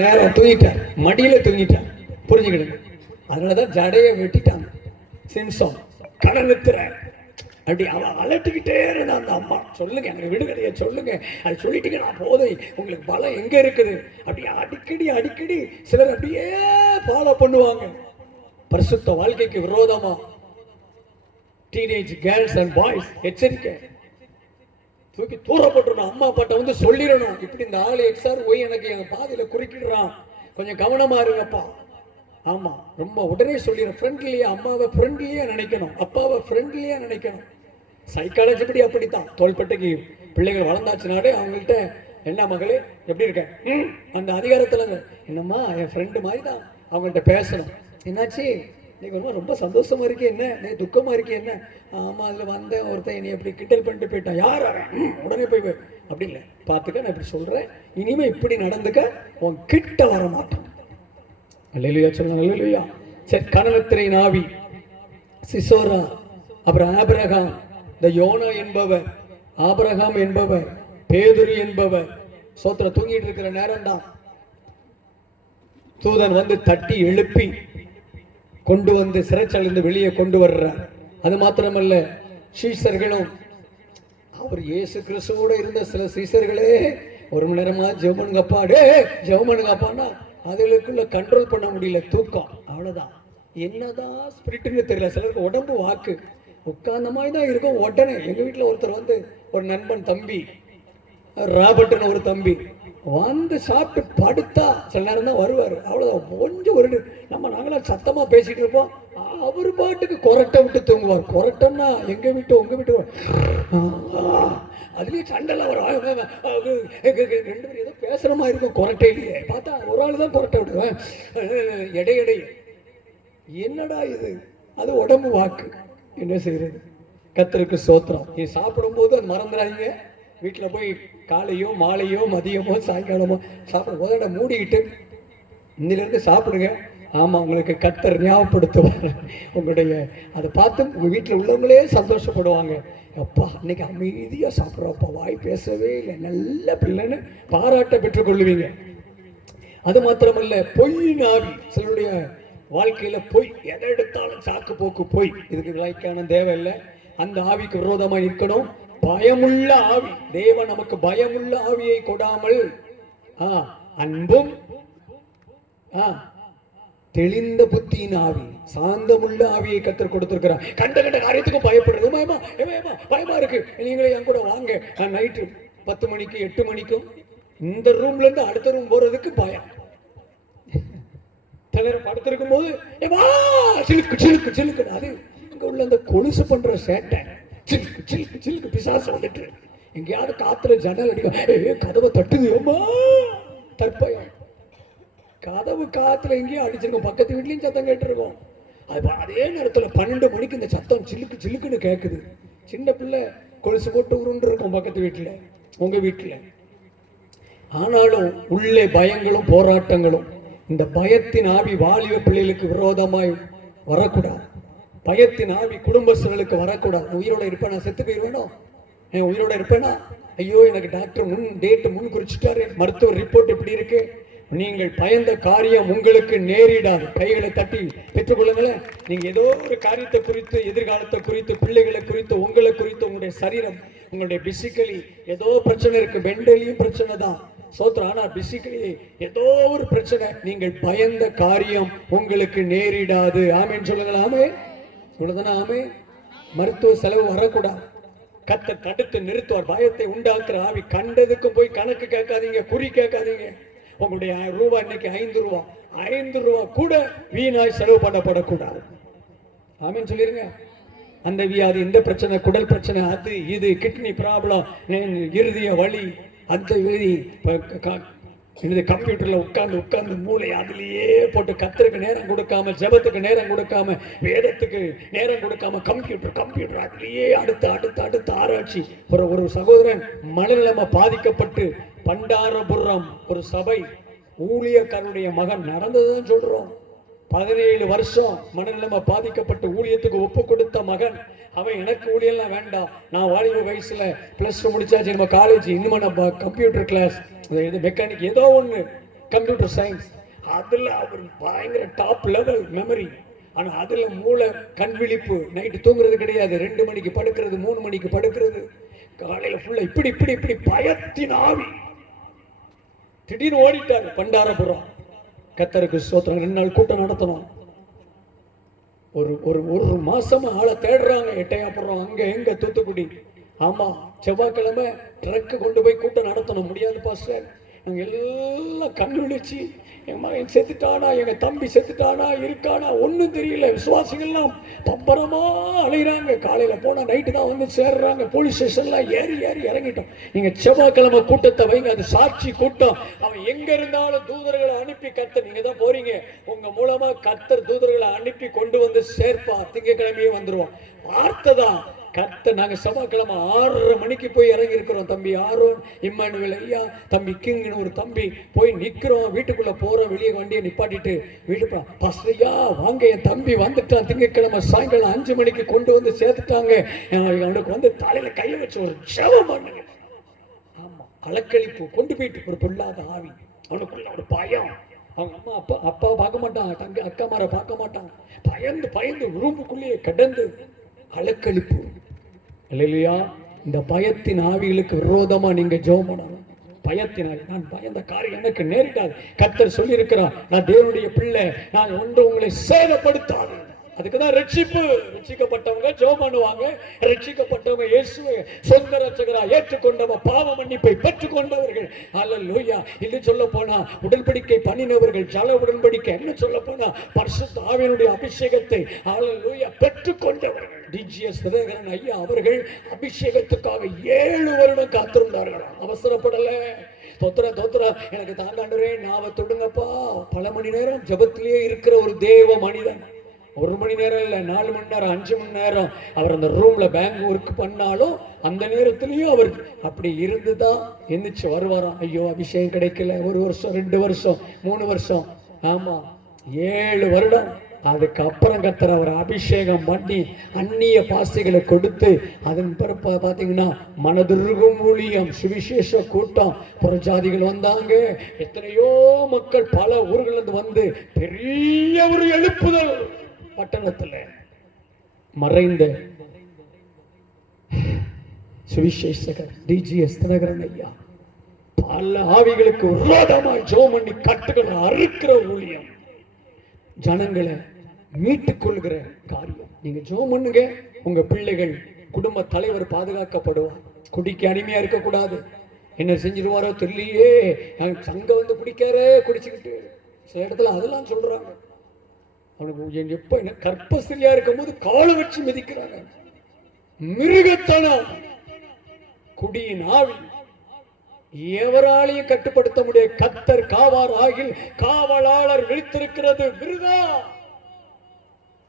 நேரம் தூங்கிட்டார், மடியில தூங்கிட்டார். புரிஞ்சுக்கிடுங்க. அதனாலதான் ஜடையை வெட்டிட்டாங்க. சிம்சம் கடனுத்துற அப்படி அவன் அலட்டிக்கிட்டே இருந்தா அந்த அம்மா. சொல்லுங்க, எனக்கு விடுதலையை சொல்லுங்க, அது சொல்லிட்டீங்க நான் போதை, உங்களுக்கு பலம் எங்க இருக்குது. அப்படி அடிக்கடி அடிக்கடி சிலர் அப்படியே ஃபாலோ பண்ணுவாங்க. பரிசுத்த வாழ்க்கைக்கு விரோதமா டீனேஜ் கேர்ள்ஸ் அண்ட் பாய்ஸ் எச்சரிக்கை. தூக்கி தூரப்பட்டுறணும். அம்மா அப்பாட்ட வந்து சொல்லிடணும், இப்படி இந்த ஆள் எக்ஸ்ஆர் ஒய் எனக்கு என் பாதையில குறுக்கிடுறான், கொஞ்சம் கவனமா இருங்கப்பா. ஆமா, ரொம்ப உடனே சொல்லிடுறேன். ஃப்ரெண்ட்லியா, அம்மாவை ஃப்ரெண்ட்லியா நினைக்கணும், அப்பாவை ஃப்ரெண்ட்லியா நினைக்கணும். சைக்காலஜி படி அப்படித்தான். தோள்பட்டைக்கு பிள்ளைகள் வளர்ந்தாச்சுனாலே அவங்கள்ட்ட என்ன மகளே எப்படி இருக்க, அந்த அதிகாரத்துல என்னம்மா என் ஃப்ரெண்டு மாதிரி தான் அவங்கள்ட்ட பேசணும். என்னாச்சு இன்னைக்கு ரொம்ப சந்தோஷமா இருக்கே, என்ன நீ துக்கமா இருக்கே, என்ன ஆமா அதுல வந்தேன் ஒருத்தன் என்னை எப்படி கிண்டல் பண்ணிட்டு போயிட்டான், யார் உடனே போய் அப்படி இல்லை பார்த்துக்க, நான் இப்படி சொல்றேன், இனிமே இப்படி நடந்துக்க, உன் கிட்ட வர மாட்டேன். அல்லேலூயா சொல்லுங்க, அல்லேலூயா. சரி, கனலத்திரை நாவி சிசோரா, அப்புறம் ஆபிரகாம், இந்த யோனா என்பவர், ஆபிரகாம் என்பவர், பேதுரு என்பவர் சோத்திர தூங்கிட்டு இருக்கிற நேரம் தான் தூதன் வந்து தட்டி எழுப்பி கொண்டு வந்து சிறைச்சாலிருந்து வெளியே கொண்டு வர்றார். அது மாத்திரமல்ல, சீசர்களும், அவர் இயேசு கிறிஸ்துவோட இருந்த சில சீசர்களே ஒரு மணி நேரமா ஜெபமனுங்கப்பா, டே ஜெபமனுங்கப்பான்னா அதுகளுக்குள்ள கண்ட்ரோல் பண்ண முடியல, தூக்கம், அவ்வளவுதான். என்னதான் ஸ்பிரிட்னு தெரியல. சிலருக்கு உடம்பு வாக்கு உட்கார்ந்த மாதிரி தான் இருக்கும். உடனே எங்க வீட்டில் ஒருத்தர் வந்து, ஒரு நண்பன் தம்பி ராபர்ட்னு ஒரு தம்பி வந்து சாப்பிட்டு படுத்தா சில நேரம் தான் வருவார், அவ்வளோதான். கொஞ்சம் ஒரு நாங்களாம் சத்தமாக பேசிட்டு இருப்போம், அவர் பாட்டுக்கு கொரட்டை விட்டு தூங்குவார். கொரட்டன்னா எங்க வீட்டு உங்க வீட்டு, அதுலேயே சண்டைலாம் வரும். ரெண்டு பேரும் ஏதோ பேசுகிற மாதிரி இருக்கும் கொரட்டையிலேயே. பார்த்தா ஒரு ஆள் தான் கொரட்டை விடுவேன் எடை. என்னடா இது, அது உடம்பு வாக்கு. என்ன செய்யறது? கர்த்தருக்கு ஸ்தோத்திரம். நீ சாப்பிடும்போது அது மறந்துடாதீங்க. வீட்டில் போய் காலையோ மாலையோ மதியமோ சாயங்காலமோ சாப்பிடும் போது அதை மூடிக்கிட்டு இன்னிலிருந்து சாப்பிடுங்க. ஆமாம், உங்களுக்கு கர்த்தர் ஞாபகப்படுத்துவார் உங்களுடைய, அதை பார்த்து உங்கள் வீட்டில் உள்ளவங்களே சந்தோஷப்படுவாங்க. அப்பா இன்னைக்கு அமைதியாக சாப்பிட்றப்பா, வாய் பேசவே இல்லை, நல்ல பிள்ளைன்னு பாராட்ட பெற்றுக்கொள்ளுவீங்க. அது மாத்திரமல்ல, பொய் நாவி. சிலருடைய வாழ்க்கையில பொய், எதை எடுத்தாலும் சாக்கு போக்கு பொய். இதுக்கு விளைக்கான தேவையில்லை. அந்த ஆவிக்கு விரோதமாக இருக்கணும். பயமுள்ள ஆவி, தேவன் நமக்கு பயமுள்ள ஆவியை கொடாமல் அன்பும் தெளிந்த புத்தியின் ஆவி, சாந்தமுள்ள ஆவியை கத்தர் கொடுத்திருக்கிறார். கண்ட காரியத்துக்கும் பயப்படுறது பயமா இருக்கு, நீங்களே என் கூட வாங்க, நைட்டு 10 மணிக்கு 8 மணிக்கும் இந்த ரூம்ல இருந்து அடுத்த ரூம் போறதுக்கு பயம். படுத்திருக்கும் போது சிலுக்கு சிலுக்கு சிலுக்கு, அது இங்க உள்ள அந்த கொலுசு பண்ற சேட்டை, சிலுக்கு சிலுக்கு சிலுக்கு பிசாசு வந்துட்டு எங்கேயாவது காத்துல ஜன்னல் அடிக்கும், கதவை தட்டுது, அம்மா தற்பயம். கதவு காத்துல எங்கேயும் அடிச்சிருக்கோம், பக்கத்து வீட்லயும் சத்தம் கேட்டிருக்கோம். அதே நேரத்துல 12 மணிக்கு இந்த சத்தம் சிலுக்கு சிலுக்குன்னு கேட்குது. சின்ன பிள்ளை கொலுசு போட்டு உருண்டு இருக்கும் பக்கத்து வீட்டுல, உங்க வீட்டுல. ஆனாலும் உள்ளே பயங்களும் போராட்டங்களும். இந்த பயத்தின் ஆவி வாலிப பிள்ளைகளுக்கு விரோதமாய் வரக்கூடாது. பயத்தின் ஆவி குடும்பஸ்தர்களுக்கு வரக்கூடாது. உயிரோட இருப்பேனா, செத்து போயிருவேனோ, என் உயிரோட இருப்பேனா, ஐயோ எனக்கு டாக்டர் முன் குறிச்சிட்டாரு, மருத்துவ ரிப்போர்ட் இப்படி இருக்கு. நீங்கள் பயந்த காரியம் உங்களுக்கு நேரிடாது. கைகளை தட்டி பெற்றுக்கொள்ளுங்களேன். நீங்க ஏதோ ஒரு காரியத்தை குறித்து, எதிர்காலத்தை குறித்து, பிள்ளைகளை குறித்து, உங்களை குறித்து, உங்களுடைய சரீரம், உங்களுடைய பிசிக்கலி ஏதோ பிரச்சனை இருக்கு. மென்டலியும் பிரச்சனை தான், சோத்ரா. ஆனா பிசிக்கலி ஏதோ ஒரு பிரச்சனை. நீங்கள் பயந்த காரியம் உங்களுக்கு நேரிடாது. ஆமேன்னு சொல்லுங்களா? ஆமே சொல்லுதானே? ஆமே. மருத்துவ செலவு வரக்கூடாது. கத்த தடுத்து நிறுத்துவார். பயத்தை உண்டாக்குற ஆவி. கண்டதுக்கு போய் கணக்கு கேட்காதீங்க, குறி கேட்காதீங்க. உங்களுடைய ரூபாய் இன்னைக்கு 5 ரூபா, 5 ரூபா கூட வீணாய் செலவு பண்ணப்படக்கூடாது. ஆமேன்னு சொல்லிருங்க. அந்த வியாதி, இந்த பிரச்சனை, குடல் பிரச்சனை, அது இது, கிட்னி ப்ராப்ளம், இருதய வலி, அந்த விதி, கம்ப்யூட்டர்ல உட்கார்ந்து மூளை அதிலேயே போட்டு கத்தருக்கு நேரம் கொடுக்காம, ஜபத்துக்கு நேரம் கொடுக்காம, வேதத்துக்கு நேரம் கொடுக்காம, கம்ப்யூட்டர் அதிலேயே அடுத்து ஆராய்ச்சி. ஒரு சகோதரன் மனநலமா பாதிக்கப்பட்டு பண்டாரபுரம் ஒரு சபை ஊழியக்காரனுடைய மகன், நடந்ததுதான் சொல்றோம். 17 வருஷம் மனநலமா பாதிக்கப்பட்டு ஊழியத்துக்கு ஒப்பு கொடுத்த மகன். அவன் எனக்கு ஊழியெல்லாம் வேண்டாம், நான் வாலிப வயசுல +2 முடிச்சாச்சு, நம்ம காலேஜ், இன்னும் நம்ம கம்ப்யூட்டர் கிளாஸ், மெக்கானிக் ஏதோ ஒன்று கம்ப்யூட்டர் சயின்ஸ். அதுல அவர் பயங்கர டாப் லெவல் மெமரி. ஆனா அதுல மூளை கண் விழிப்பு, நைட்டு தூங்குறது கிடையாது, 2 மணிக்கு படுக்கிறது, 3 மணிக்கு படுக்கிறது, காலையில ஃபுல்லா இப்படி இப்படி இப்படி பயத்தின் ஆவி. திடீர்னு ஓடிட்டாரு பண்டாரபுரம். கத்தருக்கு ஸ்தோத்திரம். 2 நாள் கூட்டம் நடத்தணும். ஒரு மாசமா ஆளை தேடுறாங்க. எட்டையாப்புறம், அங்க எங்க, தூத்துக்குடி. ஆமா, செவ்வாய்க்கிழமை ட்ரக்கு கொண்டு போய் கூட்டம் நடத்தணும். முடியாது பாஸ்டர், நாங்க எல்லாம் கண் விழிச்சு, என் மகன் செத்துட்டானா, எங்க தம்பி செத்துட்டானா, இருக்கானா ஒன்றும் தெரியல. விசுவாசிகள்லாம் பம்பரமா அலைகிறாங்க. காலையில போனா நைட்டு தான் வந்து சேர்றாங்க. போலீஸ் ஸ்டேஷன்லாம் ஏறி ஏறி இறங்கிட்டோம். நீங்க செவ்வாய்க்கிழமை கூட்டத்தை வைங்க, அது சாட்சி கூட்டம். அவன் எங்க இருந்தாலும் தூதர்களை அனுப்பி கத்த, நீங்க தான் போறீங்க, உங்க மூலமா கத்தர் தூதர்களை அனுப்பி கொண்டு வந்து சேர்ப்பா. திங்கக்கிழமையே வந்துருவான். வார்த்தை தான் கத்த. நாங்க செவ்வாய்க்கிழமை 6:30 மணிக்கு போய் இறங்கி இருக்கிறோம். தம்பி ஆரோன், இம்மானுவேல் ஐயா, தம்பி கிங்னு ஒரு தம்பி போய் நிக்கிறோம். வீட்டுக்குள்ள போறோம். வெளியே வண்டியை நிப்பாட்டிட்டு வீட்டுக்கு பாஸ்டர் ஐயா வாங்க, என் தம்பி வந்துட்டான். திங்கக்கிழமை சாயங்காலம் 5 மணிக்கு கொண்டு வந்து சேர்த்துட்டாங்க. அவனுக்கு வந்து தலையில கையை வச்சு ஒரு ஜெபம் பண்ணுங்க. ஆமா, அலக்களிப்பு கொண்டு போயிட்டு ஒரு பொல்லாத ஆவி. அவனுக்குள்ள ஒரு பயம். அவங்க அம்மா அப்பா பார்க்க மாட்டான், தங்க அக்காமாரை பார்க்க மாட்டான். பயந்து பயந்து ரூமுக்குள்ளேயே கடந்து அலக்களிப்பு. அல்லேலூயா. இந்த பயத்தின் ஆவிகளுக்கு விரோதமா நீங்க ஜெபம் பண்ணணும். பயத்தின் ஆவி, நான் பயந்த காரியம் எனக்கு நேரிட்டாது. கர்த்தர் சொல்லி இருக்கிறார், நான் தேவனுடைய பிள்ளை, நான் ஒன்று உங்களை சேதப்படுத்தாது. அதுக்குதான் ரட்சிப்பு. ரட்சிக்கப்பட்டவங்க ஜெபம் பண்ணுவாங்க. ரட்சிக்கப்பட்டவங்க இயேசுவை சொந்த ரட்சகரா ஏற்றுக்கொண்டவங்க, பாவ மன்னிப்பை பெற்றுக்கொண்டவர்கள். அல்லேலூயா. இன்னும் சொல்ல போனா உடன்படிக்கை பண்ணினவர்கள், ஜல உடன்படிக்கை, என்ன சொல்ல போனா பரிசுத்த ஆவியினுடைய அபிஷேகத்தை அல்லேலூயா பெற்றுக்கொண்டவர்கள். டிஜிஎஸ் தினகரன் ஐயா அவர்கள் அபிஷேகத்துக்காக 7 வருடம் காத்திருந்தார்கள். அவசரப்படல. தோத்திர எனக்கு தாண்டாண்டரே நாவ தொடுங்கப்பா. பல மணி நேரம் ஜபத்திலேயே இருக்கிற ஒரு தேவ மனிதன். 1 மணி நேரம் இல்ல, 4 மணி நேரம், 5 மணி நேரம் அவர் அந்த ரூம்ல பேங்க் ஒர்க் பண்ணாலும் அந்த நேரத்திலையும் அவர் அப்படி இருந்துதான் எந்திரிச்சு வருவாராம். ஐயோ அபிஷேகம் கிடைக்கல. 1 வருஷம், 2 வருஷம், 3 வருஷம், ஆமா 7 வருடம். அதுக்கப்புறம் கர்த்தர் அவர் அபிஷேகம் பண்ணி அந்நிய பாசைகளை கொடுத்து அதன் பிறப்ப பாத்தீங்கன்னா மனதுருகும் ஊழியம், சுவிசேஷ கூட்டம், புறஜாதிகள் வந்தாங்க. எத்தனையோ மக்கள் பல ஊர்கள் இருந்து வந்து பெரிய ஒரு எழுப்புதல். பட்டணத்துல மறைந்த சுவிசேஷகர் டிஜிஎஸ் தினகரன் ஐயா பல ஆவிகளுக்கு விரோதமாய் ஜெபம் பண்ணி கட்டுகளை அறுக்கிற ஊழியம், ஜனங்களை மீட்டுக் கொள்கிற காரியம். நீங்க ஜெபம் பண்ணுங்க, உங்க பிள்ளைகள், குடும்ப தலைவர் பாதுகாக்கப்படுவார். குடிக்க அடிமையா இருக்கக்கூடாது. என்ன செஞ்சிருவாரோ தெரியலையே, சங்க வந்து குடிக்காரே, குடிச்சுக்கிட்டு சில இடத்துல அதெல்லாம் சொல்றாங்க. அவனுக்கு எப்ப என்ன கற்பசிரியா இருக்கும் போது காலை வச்சு மிதிக்கிறாங்க. மிருகத்தனம், குடியின் ஆவி எவராலையும் கட்டுப்படுத்த முடிய. கத்தர் காவார் ஆகில் காவலாளர் விழித்திருக்கிறது விருதா.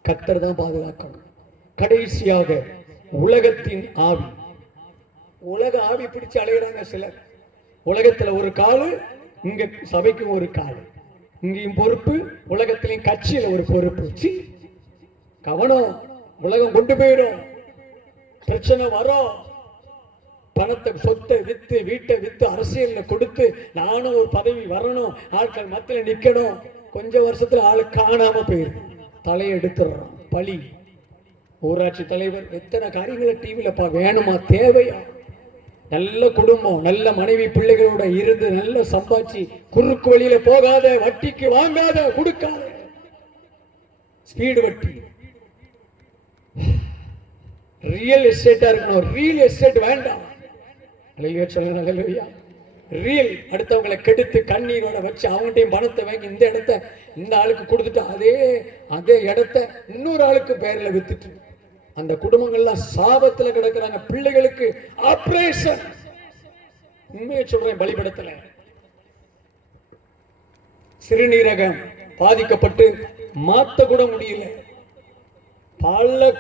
கத்தர் தான் பாதுகாக்கணும். கடைசியாக உலகத்தின் ஆவி. உலக ஆவி பிடிச்சு அலைகிறாங்க சிலர். உலகத்துல ஒரு காலு, இங்க சபைக்கும் ஒரு காலு, இங்கேயும் பொறுப்பு, உலகத்திலையும் கட்சியில ஒரு பொறுப்பு. கவனம், உலகம் கொண்டு போயிடும், பிரச்சனை வரும். பணத்தை, சொத்தை வித்து, வீட்டை வித்து, அரசியல்ல கொடுத்து நானும் ஒரு பதவி வரணும், ஆட்கள் மத்தியில நிக்கணும். கொஞ்சம் வருஷத்துல ஆளு காணாம போயிருக்கு. தலையை எடுத்துடுறோம். பழி. ஊராட்சி தலைவர் எத்தனை காரியங்களை டிவியில வேணுமா, தேவையா? நல்ல குடும்பம், நல்ல மனைவி பிள்ளைகளோட இருந்து நல்ல சம்பாதிச்சு குறுக்கு வழியில போகாத, வட்டிக்கு வாங்காத, கொடுக்காத, ஸ்பீடு வட்டி, ரியல் எஸ்டேட்டா இருக்கணும். ரியல் எஸ்டேட் வேண்டாம். அல்லேலூயா சொல்லுங்க. அல்லேலூயா. ரியல், அடுத்தவங்களை கெடுத்து கண்ணீரோட வச்சு அவங்கள்ட்டையும் பணத்தை வாங்கி இந்த இடத்த இந்த ஆளுக்கு கொடுத்துட்டு அதே இடத்த இன்னொரு ஆளுக்கு பேர்ல வித்துட்டு அந்த குடும்பங்கள்லாம் சாபத்துல கிடக்குறாங்க. பிள்ளைகளுக்கு ஆபரேஷன். உண்மையை சொல்றேன், பலிபடத்துல சிறுநீரகம் பாதிக்கப்பட்டு மாத்த கூட முடியல. பல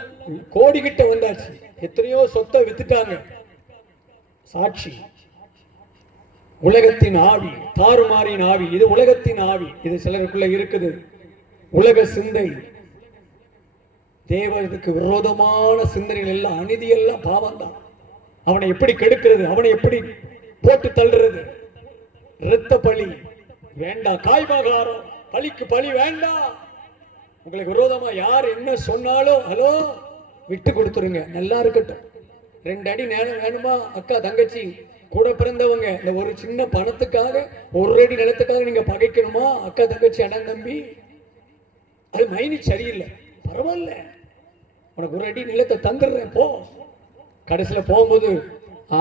கோடி கிட்ட வந்தாச்சு. எத்தனையோ சொத்தை வித்துட்டாங்க. சாட்சி. உலகத்தின் ஆவி, தாறுமாறின் ஆவி. இது உலகத்தின் ஆவி. இது சிலருக்குள்ள இருக்குது. உலக சிந்தை, தேவனுக்கு விரோதமான சிந்தனைகள் எல்லாம், அநீதி எல்லாம் பாவம் தான். அவனை எப்படி கெடுக்கிறது, அவனை எப்படி போட்டு தள்ளுறது, இரத்த பலி, வேண்டாம். காய்மகாரம், பழிக்கு பழி வேண்டாம். உங்களுக்கு விரோதமா யார் என்ன சொன்னாலும் ஹலோ விட்டு கொடுத்துருங்க, நல்லா இருக்கட்டும். 2 அடி நேரம் வேணுமா? அக்கா தங்கச்சி கூட பிறந்தவங்க இந்த ஒரு சின்ன பணத்துக்காக 1 அடி நிலத்துக்காக நீங்க பகைக்கணுமா? அக்கா தங்கச்சி அண்ணன் தம்பி, அது மைனி சரியில்லை, பரவாயில்ல, உனக்கு 1 அடி நிலத்தை தந்துடுறேன் போ. கடைசியில் போகும்போது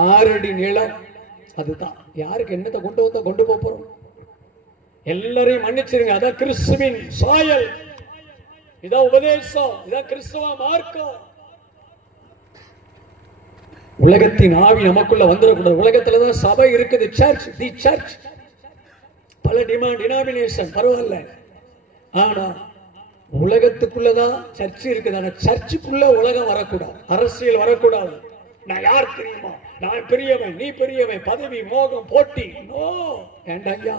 6 அடி நிலம். அதுதான் யாருக்கு என்னத்தை கொண்டு வந்தா கொண்டு போறோம். எல்லாரையும் மன்னிச்சிருங்க. அதான் கிறிஸ்துவின் சாயல், இதான் உபதேசம், இதான் கிறிஸ்துவ மார்க்கம். உலகத்தின் ஆவி நமக்குள்ள வந்துடக்கூடாது. உலகத்துலதான் சபை இருக்குது, சர்ச், தி சர்ச், பல டினாமினேஷன், பரவாயில்ல. ஆனா உலகத்துக்குள்ளதான் சர்ச் இருக்குது. ஆனா சர்ச்சுக்குள்ள உலகம் வரக்கூடாது, அரசியல் வரக்கூடாது. நான் யார் தெரியுமா, நான் பெரியவன், நீ பெரியவன், பதவி, மோகம், போட்டி, நோ, வேண்டாம் ஐயா,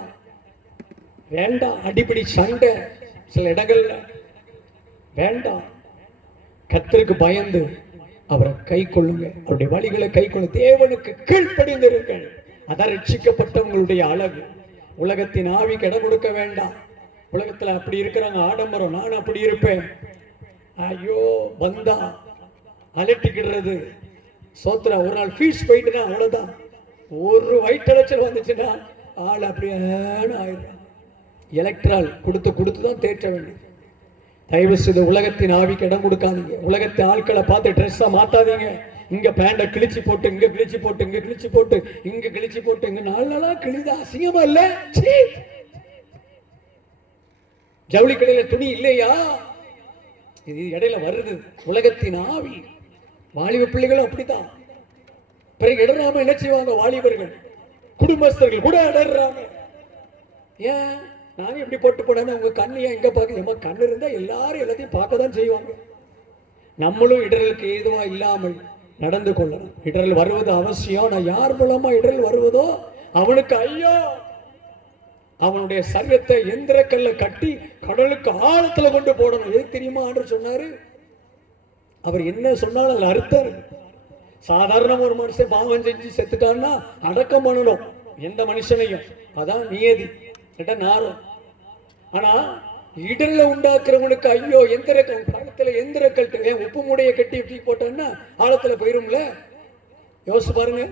வேண்டாம். அடிப்படை சண்டை சில இடங்கள்ல வேண்டாம். கர்த்தருக்கு பயந்து அவரை கை கொள்ளுங்க, அவருடைய வழிகளை கை கொள்ளு, தேவனுக்கு கீழ்ப்படிந்திருங்கள். அதான் ரட்சிக்கப்பட்டவங்களுடைய அழகு. உலகத்தின் ஆவிக்கு இடம் கொடுக்க வேண்டாம். உலகத்துல அப்படி இருக்கிறாங்க ஆடம்பரம், நான் அப்படி இருப்பேன், ஐயோ வந்தா அலட்டிக்கிடுறது. சோத்ரா ஒரு நாள் ஃபீஸ் போயிட்டுனா அவ்வளவுதான், ஒரு வயிற்றலைச்சல் வந்துச்சுன்னா ஆள் அப்படியே ஆயிடுறான். எலக்ட்ரால் கொடுத்து தான் தேற்ற வேண்டும். தயவு செய்து உலகத்தின் ஆவிக்கு இடம் கொடுக்காதீங்க. உலகத்தை ஆட்களை பார்த்து ட்ரெஸ்ஸா மாத்தாதீங்க. இங்க பேண்ட கிழிச்சு போட்டு, இங்க கிழிச்சு போட்டு, இங்க கிழிச்சு போட்டு, இங்க கிழிச்சு போட்டு, இங்க 4 நாளா கிழிதா, அசிங்கமா இல்ல? ஜவுளி கடையில துணி இல்லையா? இது இடையில வருது உலகத்தின் ஆவி. வாலிப பிள்ளைகளும் அப்படித்தான். பிறகு இடராம என்ன செய்வாங்க வாலிபர்கள், குடும்பஸ்தர்கள் கூட இடறாங்க. ஏன் நாங்க இப்படி போட்டு போனா உங்க கண்ணையா எங்க பார்க்க? கண்ணு இருந்தா எல்லாரும் எல்லாத்தையும் பார்க்க தான் செய்வாங்க. நம்மளும் இடர்களுக்கு ஏதுவா இல்லாமல் நடந்து கொள்ளணும். இடர்கள் வருவது அவசியம். நான் யார் மூலமா இடர்கள் வருவதோ அவனுக்கு ஐயோ, அவனுடைய சரியத்தை எந்திரக்கல்ல கட்டி கடலுக்கு ஆழத்துல கொண்டு போடணும். எது தெரியுமா ஆண்டு சொன்னாரு? அவர் என்ன சொன்னாலும் அதுல அர்த்தம். சாதாரண ஒரு மனுஷன் பாவம் செஞ்சு செத்துட்டான்னா அடக்கம் பண்ணணும் எந்த மனுஷனையும், அதான் நியதி, நாரும். ஆனா இடர்ல உண்டாக்குறவனுக்கு ஐயோ, எந்திரக்கல் பழத்துல எந்திரக்கல் உப்பு மூடைய கட்டி தூக்கி போட்டான்னா ஆழத்துல போயிரும்ல. யோசிச்சு பாருங்க.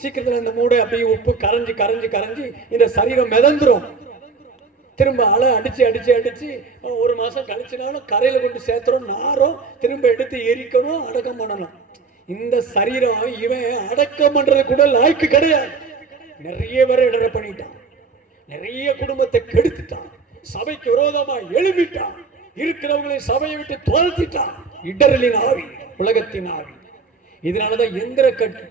சீக்கிரத்துல அந்த மூடை அப்படியே உப்பு கரைஞ்சி கரைஞ்சி கரைஞ்சி இந்த சரீரம் மிதந்துரும். திரும்ப அலை அடிச்சு அடிச்சு அடிச்சு 1 மாசம் கழிச்சுனாலும் கரையில கொண்டு சேர்த்துறோம், நாரும், திரும்ப எடுத்து எரிக்கணும், அடக்கம் பண்ணணும். இந்த சரீரம் இவன் அடக்கம் பண்றது கூட லாய்க்கு கிடையாது. நிறைய பேரை இடர பண்ணிட்டான், நிறைய குடும்பத்தை கெடுத்துட்டான், சபைக்கு விரோதமா எழுப்பிட்டான், இருக்கிறவங்களை சபையை விட்டு துரத்திட்டான். இடரலின் ஆவி, உலகத்தின் ஆவி. இதனாலதான் எந்திர கட்டு,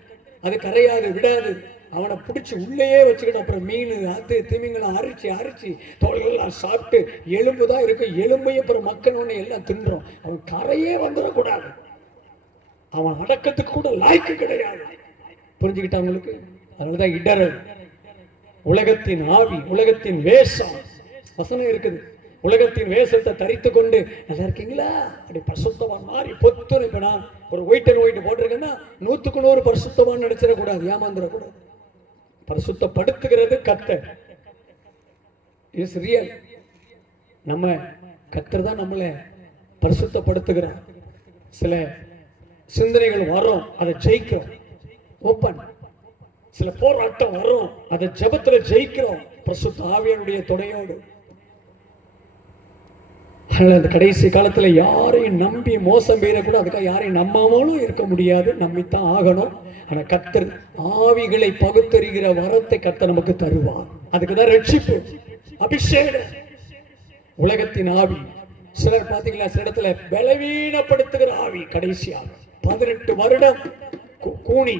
அது கரையாது விடாது. அவனை பிடிச்சி உள்ளேயே வச்சுக்கிட்டு அப்புறம் மீன் ஆத்து திமிங்கலாம் அரிச்சு அரிச்சு தோல்கள்லாம் சாப்பிட்டு எலும்பு தான் இருக்கு. எலும்பையும் அப்புறம் மக்கள் எல்லாம் தின்றோம். அவன் கரையே வந்துடக்கூடாது. அவன் அடக்கத்துக்கு கூட லாய்க்கு கிடையாது. புரிஞ்சுக்கிட்டவங்களுக்கு. அதனாலதான் இடரல், உலகத்தின் ஆவி, உலகத்தின் வேஷம். வசனம் இருக்குது, உலகத்தின் வேஷத்தை தரித்து கொண்டு நல்லா இருக்கீங்களா அப்படி பரிசுத்தவான் மாறி பொத்துன்னு. இப்ப நான் ஒரு ஒயிட் போட்டிருக்கேன்னா 100க்கு 100 பரிசுத்தவான் நினைச்சிடக்கூடாது, ஏமாந்துடக்கூடாது. பரிசுத்தப்படுத்துகிறது கர்த்தர், இஸ் ரியல். நம்ம கர்த்தர் தான் நம்மளை பரிசுத்தப்படுத்துகிறார். சில சிந்தனைகள் வரும், அதை ஜெயிக்கிறோம். ஓப்பன். சில போராட்டம் வரும், அதை ஜெபத்துல ஜெயிக்கிறோம் பரிசுத்த ஆவியானுடைய துணையோடு. அந்த கடைசி காலத்துல யாரையும் நம்பி மோசம் பெய்யக்கூட, அதுக்காக யாரையும் நம்பாமலும் இருக்க முடியாது, நம்பித்தான் ஆகணும். ஆனா கர்த்தர் ஆவிகளை பகுத்தறிகிற வரத்தை கர்த்தர் நமக்கு தருவார். அதுக்குதான் ரட்சிப்பு, அபிஷேகம். உலகத்தின் ஆவி சிலர் பாத்தீங்களா, சில இடத்துல பலவீனப்படுத்துகிற ஆவி. கடைசியாக 18 வருடம் கூனி